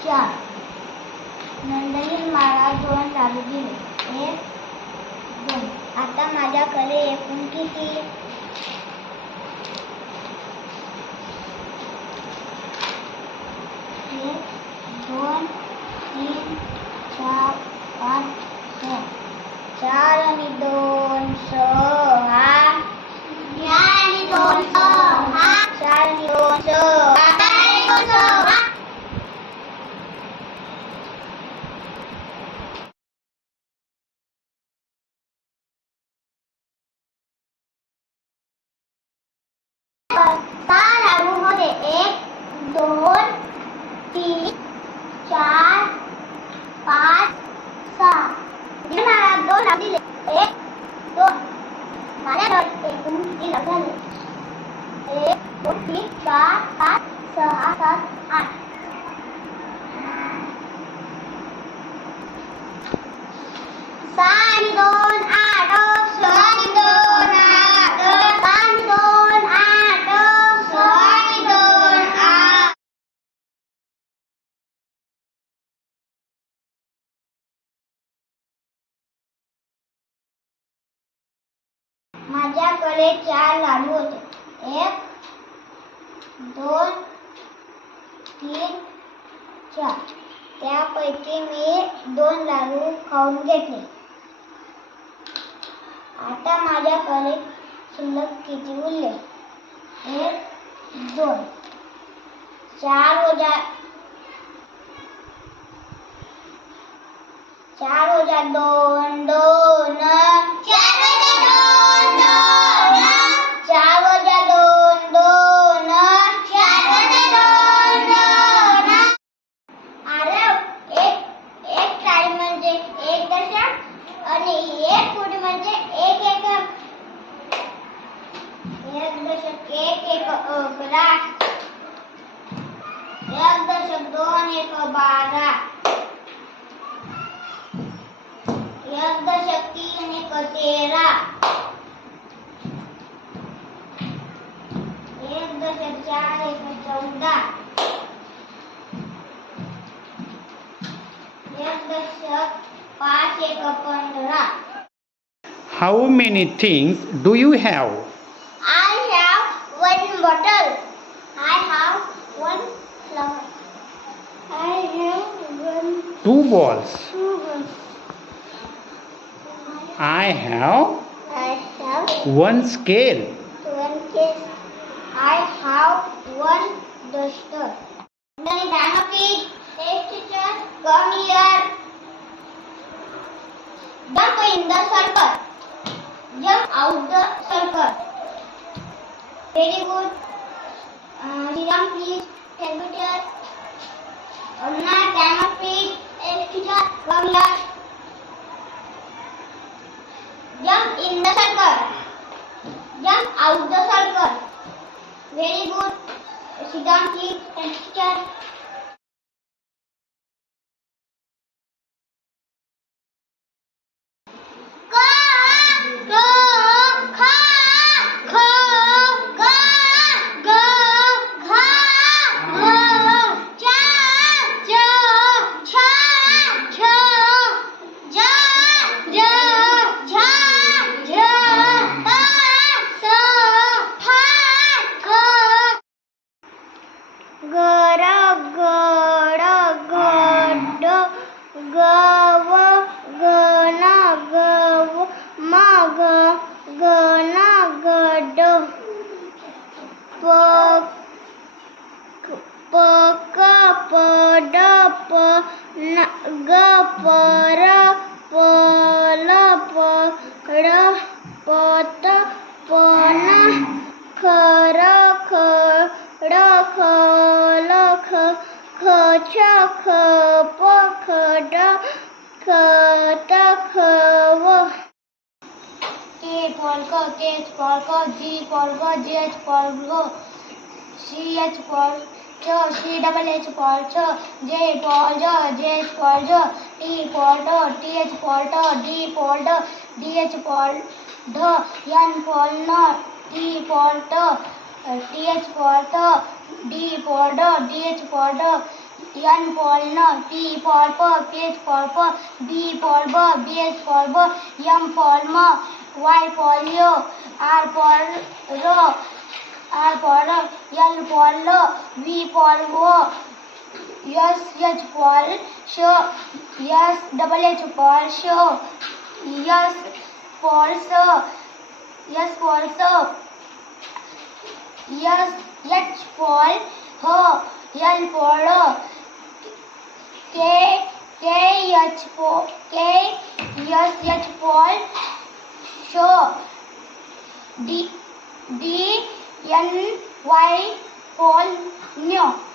चार दोन लागू एक दोन. आता माझ्याकडे एकूण किती? दोन, तीन, चार, पाच चार आणि दोन माझ्याकडे एकूण किती लाडू झाले एक दोन तीन चार पाच सहा सात आठ सहा आणि दोन माझ्याकडे चार लाडू होते. एक दोन तीन चार. त्यापैकी मी दोन लाडू खाऊन घेतले. आता माझ्याकडे शिल्लक किती उरले? एक दोन. चार वजा चार वजा दोन दोन. अकरा एक दशक दोन एक बारा एक दशक तीन एक तेरा एक दशक चार एक चौदा एक दशक पाच एक पंधरा How many things do you have? I have one bottle. I have one flower. I have one Two balls. sugar. I have I have one scale. one case. I have one duster. Then Dynamite, hey teacher, come here. Jump in the circle. Jump out the circle. very good. Uh, Shiram, please help me. Onna, time of free, etc. One last. पक पक per प न ग पर पल per पत पन खर खड खल ख खच खप खड खत खव K for go, K for go, G for go, Cho, J for jo, J H for jo, T for do, T H for do, D for do, D H for do, N for no, T for do, T H for do, D for do, D H for do, N for no, P for per, P for per, B for ber, B for ber, M for mo, Y for yo, R for ro, R for ro, L for lo, V for wo, S H for show, S double H for show, S for so, S for so, S H for ho, L for lo, K K H for K S H for show, D D N Y for no.